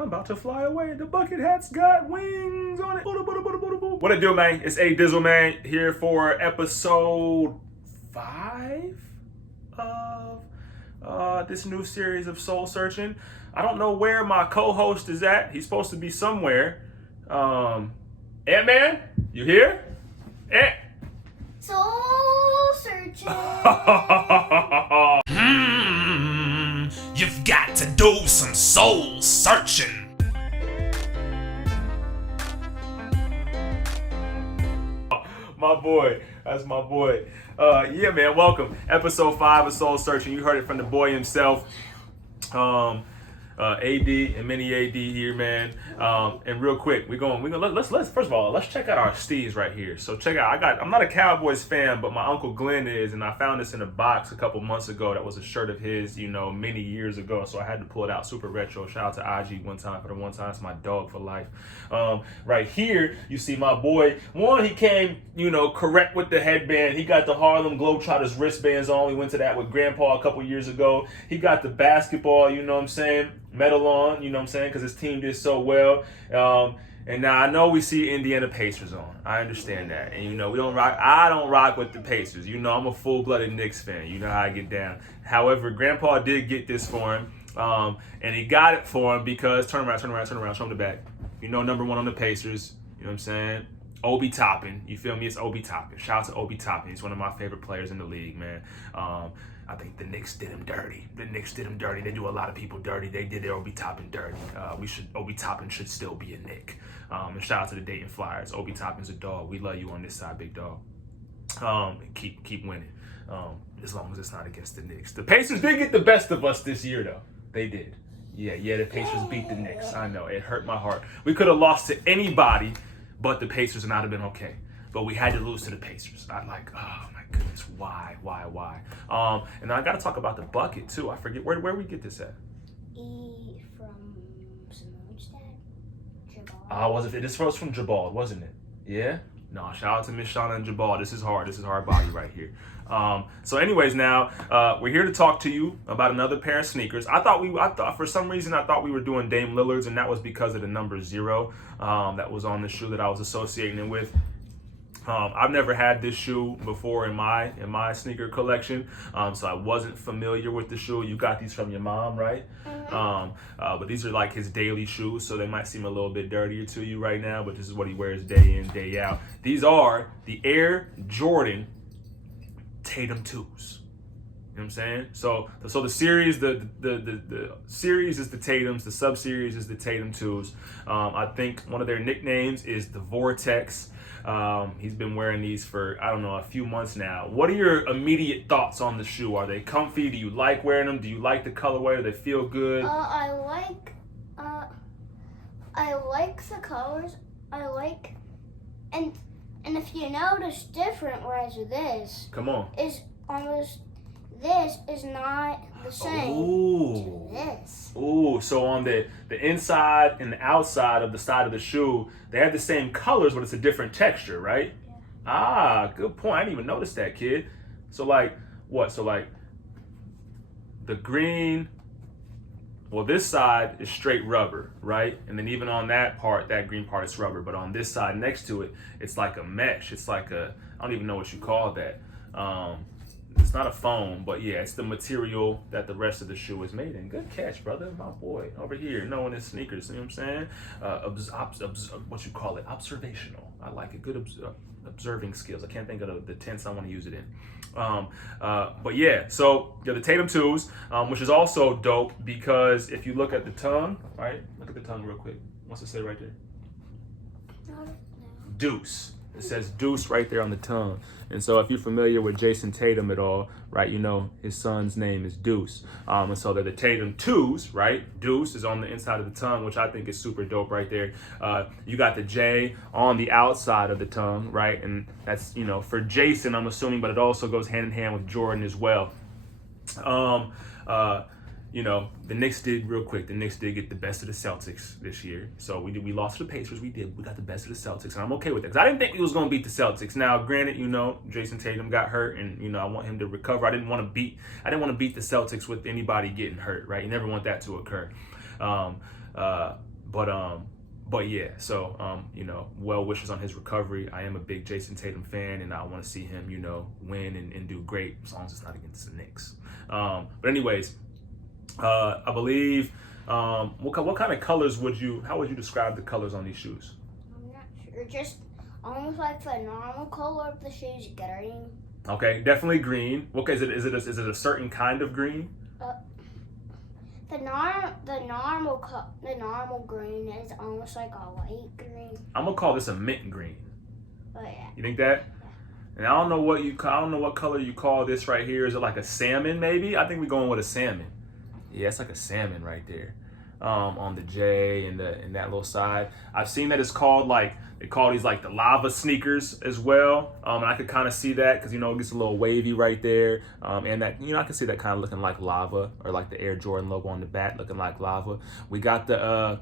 I'm about to fly away. The bucket hat's got wings on it. What it do, man? It's A Dizzle, man, here for episode 5 of this new series of Soul Searching. I don't know where my co-host is at. He's supposed to be somewhere. Ant-Man, you here? Ant. Soul Searching. You've got to do some soul searching. My boy, that's my boy. Yeah, man, welcome. Episode 5 of Soul Searching. You heard it from the boy himself. AD and mini AD here, man. And real quick, let's first of all, let's check out our steeds right here. So check out, I'm not a Cowboys fan, but my Uncle Glenn is, and I found this in a box a couple months ago. That was a shirt of his, many years ago. So I had to pull it out, super retro. Shout out to IG one time for the one time. It's my dog for life. Right here, you see my boy. One, he came, correct with the headband. He got the Harlem Globetrotters wristbands on. We went to that with Grandpa a couple years ago. He got the basketball, medal on, because his team did so well. And now I know we see Indiana Pacers on. I understand that. And we don't rock. I don't rock with the Pacers. I'm a full-blooded Knicks fan. You know how I get down. However, Grandpa did get this for him. And he got it for him because turn around, show him the back. Number one on the Pacers. You know what I'm saying? Obi Toppin. You feel me? It's Obi Toppin. Shout out to Obi Toppin. He's one of my favorite players in the league, man. I think the Knicks did him dirty. They do a lot of people dirty. They did their Obi Toppin dirty. Obi Toppin should still be a Knick. And shout out to the Dayton Flyers. Obi Toppin's a dog. We love you on this side, big dog. Keep winning. As long as it's not against the Knicks. The Pacers did get the best of us this year, though. They did. Yeah, the Pacers beat the Knicks. I know, it hurt my heart. We could have lost to anybody but the Pacers and I'd have been okay. But we had to lose to the Pacers. I'm like, oh my goodness, why? And I got to talk about the bucket too. I forget where we get this at. From Simone's dad, Jabal. This was from Jabal, wasn't it? Yeah. No, shout out to Miss Shauna and Jabal. This is hard body right here. So anyways, now we're here to talk to you about another pair of sneakers. I thought for some reason we were doing Dame Lillard's, and that was because of the number 0 that was on the shoe that I was associating it with. I've never had this shoe before in my sneaker collection, so I wasn't familiar with the shoe. You got these from your mom, right? Mm-hmm. But these are like his daily shoes, so they might seem a little bit dirtier to you right now, but this is what he wears day in, day out. These are the Air Jordan Tatum 2s. You know what I'm saying? So the series, the series is the Tatums, the sub-series is the Tatum 2s. I think one of their nicknames is the Vortex. He's been wearing these for, a few months now. What are your immediate thoughts on the shoe? Are they comfy? Do you like wearing them? Do you like the colorway? Do they feel good? I like the colors. And if you notice different, whereas this Come on. Is not the same to this. Ooh, so on the inside and the outside of the side of the shoe, they have the same colors, but it's a different texture, right? Yeah. Ah, good point. I didn't even notice that, kid. So like, what? So like, the green, well, this side is straight rubber, right? And then even on that green part, it's rubber. But on this side next to it, it's like a mesh. It's like I don't even know what you call that. It's not a foam, but yeah, it's the material that the rest of the shoe is made in. Good catch, brother. My boy over here, knowing his sneakers. You know what I'm saying? What you call it? Observational. I like it. Good observing skills. I can't think of the tense I want to use it in. But yeah, so the Tatum 2s, which is also dope because if you look at the tongue, right? Look at the tongue real quick. What's it say right there? No. Deuce. It says Deuce right there on the tongue. And so if you're familiar with Jason Tatum at all, right, his son's name is Deuce. And so they're the Tatum 2s, right? Deuce is on the inside of the tongue, which I think is super dope right there. You got the J on the outside of the tongue, right? And that's, for Jason, I'm assuming, but it also goes hand in hand with Jordan as well. The Knicks did get the best of the Celtics this year. So we lost to the Pacers. We got the best of the Celtics, and I'm okay with that. Because I didn't think he was going to beat the Celtics. Now, granted, Jason Tatum got hurt, and I want him to recover. I didn't want to beat the Celtics with anybody getting hurt, right? You never want that to occur. but yeah, so you know, well wishes on his recovery. I am a big Jason Tatum fan, and I want to see him, you know, win and do great as long as it's not against the Knicks. But anyways, I believe what kind of colors how would you describe the colors on these shoes? I'm not sure. Just almost like the normal color of the shoes, green. Okay, definitely green. Okay, is it a certain kind of green? The normal green is almost like a light green. I'm gonna call this a mint green. Oh yeah. You think that? And I don't know what color you call this right here. Is it like a salmon maybe? I think we're going with a salmon. Yeah, it's like a salmon right there. On the J and that little side. I've seen that it's called like they call these like the lava sneakers as well. And I could kind of see that because you know it gets a little wavy right there. And that I can see that kind of looking like lava, or like the Air Jordan logo on the back looking like lava. We got the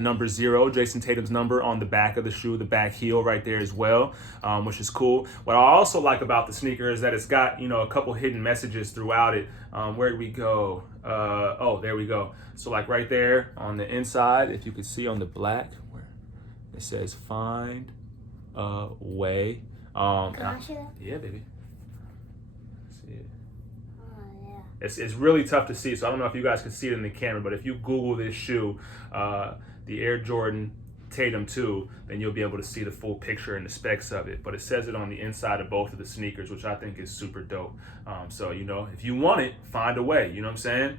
number 0, Jason Tatum's number, on the back of the shoe, the back heel right there as well, which is cool. What I also like about the sneaker is that it's got, you know, a couple hidden messages throughout it. Where did we go? Oh, there we go. So like right there on the inside, if you could see on the black, where it says "Find a Way." Can I see that? Yeah, baby. See it. Oh yeah. It's really tough to see, so I don't know if you guys can see it in the camera, but if you Google this shoe, the Air Jordan Tatum 2, then you'll be able to see the full picture and the specs of it. But it says it on the inside of both of the sneakers, which I think is super dope. So, you know, if you want it, find a way, you know what I'm saying?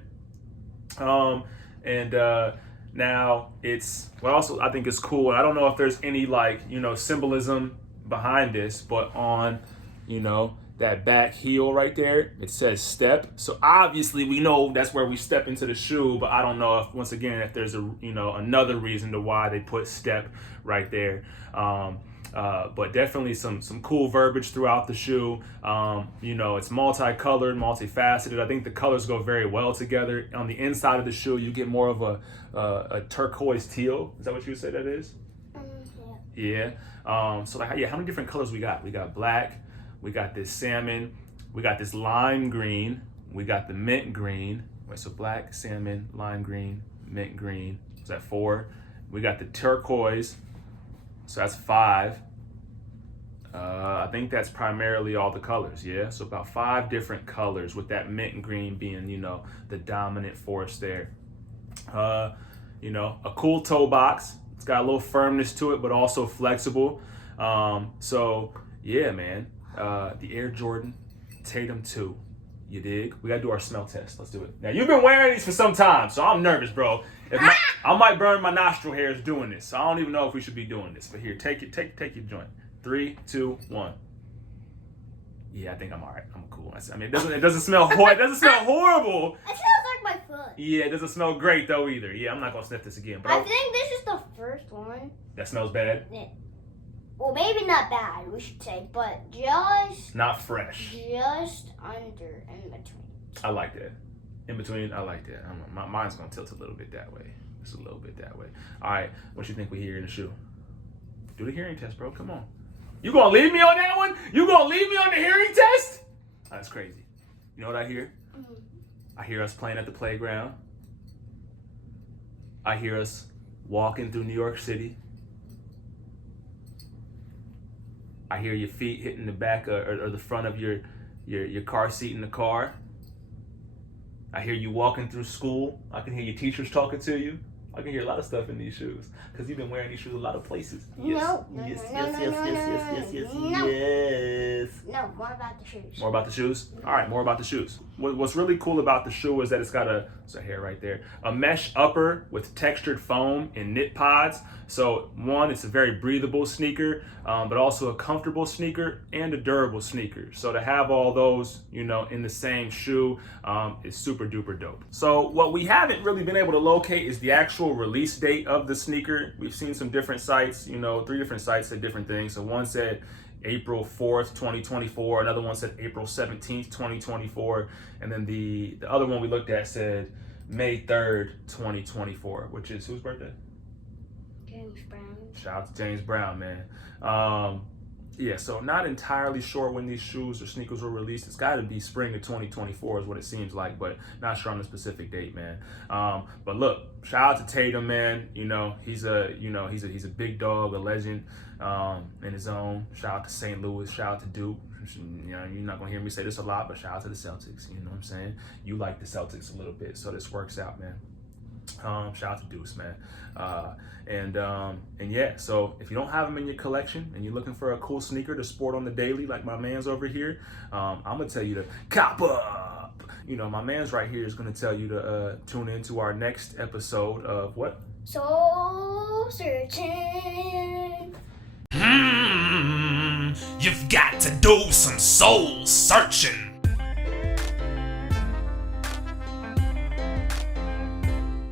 Now it's, what also I think is cool, and I don't know if there's any like, you know, symbolism behind this, but on, you know, that back heel right there, it says step. So obviously we know that's where we step into the shoe, but I don't know if, once again, if there's another reason to why they put step right there. But definitely some cool verbiage throughout the shoe. You know, it's multicolored, multifaceted. I think the colors go very well together. On the inside of the shoe, you get more of a turquoise teal. Is that what you say that is? Yeah. Yeah. So like, yeah, how many different colors we got? We got black. We got this salmon, we got this lime green, we got the mint green. Wait, so black, salmon, lime green, mint green. Is that 4? We got the turquoise, so that's 5. I think that's primarily all the colors, yeah? So about 5 different colors, with that mint green being, you know, the dominant force there. You know, a cool toe box. It's got a little firmness to it, but also flexible. So yeah, man. The Air Jordan Tatum 2. You dig? We gotta do our smell test. Let's do it. Now, you've been wearing these for some time, so I'm nervous, bro. I might burn my nostril hairs doing this, so I don't even know if we should be doing this. But here, take your joint. 3, 2, 1. Yeah, I think I'm all right. I'm cool. I mean, it doesn't smell it doesn't smell horrible. It smells like my foot. Yeah, it doesn't smell great though either. Yeah, I'm not gonna sniff this again. But I think this is the first one. That smells bad. Yeah. Well, maybe not bad, we should say, but just not fresh. Just under, in between. I like that. In between, I like that. I don't know. Mine's gonna tilt a little bit that way. Just a little bit that way. All right, what you think we hear in the shoe? Do the hearing test, bro. Come on. You gonna leave me on that one? You gonna leave me on the hearing test? That's crazy. You know what I hear? Mm-hmm. I hear us playing at the playground. I hear us walking through New York City. I hear your feet hitting the back or the front of your car seat in the car. I hear you walking through school. I can hear your teachers talking to you. I can hear a lot of stuff in these shoes because you've been wearing these shoes a lot of places. Yes. No. Yes. No, more about the shoes. More about the shoes? All right, more about the shoes. What's really cool about the shoe is that it's got a hair right there, a mesh upper with textured foam and knit pods. So one, it's a very breathable sneaker, but also a comfortable sneaker and a durable sneaker. So to have all those, you know, in the same shoe is super duper dope. So what we haven't really been able to locate is the actual release date of the sneaker. We've seen some different sites, you know, 3 different sites said different things. So one said April 4th, 2024. Another one said April 17th, 2024. And then the other one we looked at said May 3rd, 2024, which is whose birthday? James Brown. Shout out to James Brown, man. Yeah, so not entirely sure when these shoes or sneakers were released. It's got to be spring of 2024 is what it seems like, but not sure on the specific date, man. But look, shout out to Tatum, man. He's a big dog, a legend in his own. Shout out to St. Louis. Shout out to Duke. You're not gonna hear me say this a lot, but shout out to the Celtics. You know what I'm saying? You like the Celtics a little bit, so this works out, man. Shout out to Deuce, man. And yeah, so if you don't have them in your collection and you're looking for a cool sneaker to sport on the daily, like my man's over here, I'm gonna tell you to cop up. My man's right here is gonna tell you to tune into our next episode of what? Soul Searchin. You've got to do some soul searching.